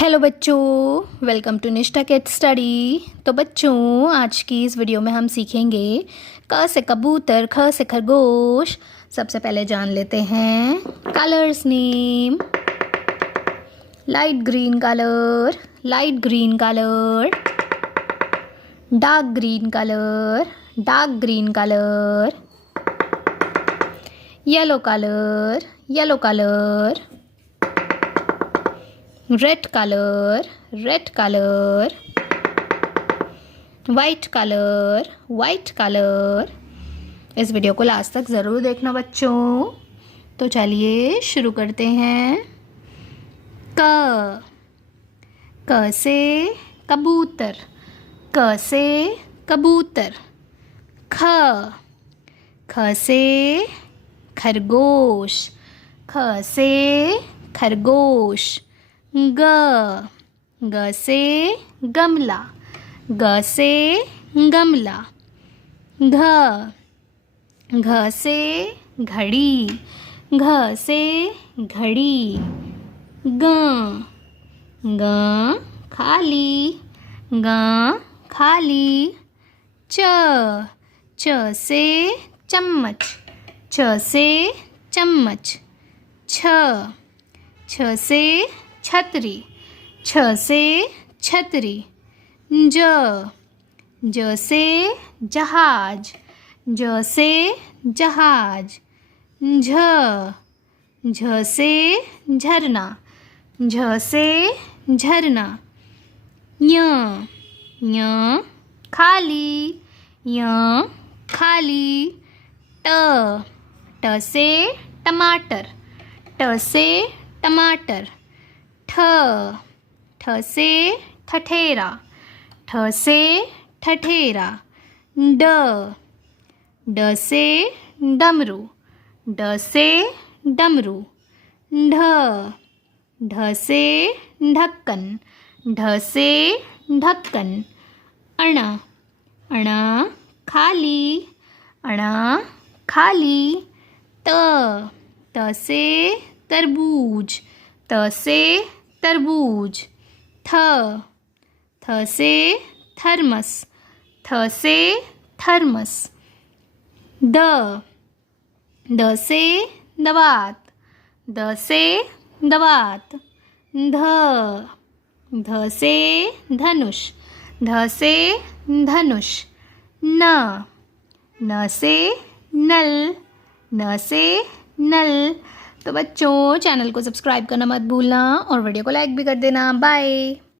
Hello बच्चों, welcome to निष्ठा kids study. तो बच्चों, आज की इस वीडियो में हम सीखेंगे क से कबूतर, ख से खरगोश। सबसे पहले जान लेते हैं colours name. Light green colour, light green colour. Dark green colour, dark green colour. Yellow colour, yellow colour. Red colour, red colour. White colour, white colour. इस वीडियो को लास्ट तक ज़रूर देखना बच्चों। तो चलिए शुरू करते हैं। क से कबूतर, क से कबूतर। ख से खरगोश, ख से खरगोश। ग से गमला, ग से गमला। घ से घड़ी, घ से घड़ी। ग खाली, ग खाली। च से चम्मच, च से चम्मच। छ से छतरी, छ से छतरी। ज से जहाज, ज से जहाज। झ से झरना, झ से झरना। य खाली, य खाली। ट से टमाटर, ट से टमाटर। ठ से ठठेरा, ठ से ठठेरा। ड से डमरू, ड से डमरू। ढ से ढक्कन, ढ से ढक्कन। अण खाली, अण खाली। त से तरबूज, त से तरबूज। थ से थर्मस, थ से थर्मस। द से दवात, द से दवात। ध से धनुष, ध से धनुष। न से नल, न से नल। तो बच्चों, चैनल को सब्सक्राइब करना मत भूलना और वीडियो को लाइक भी कर देना। बाय।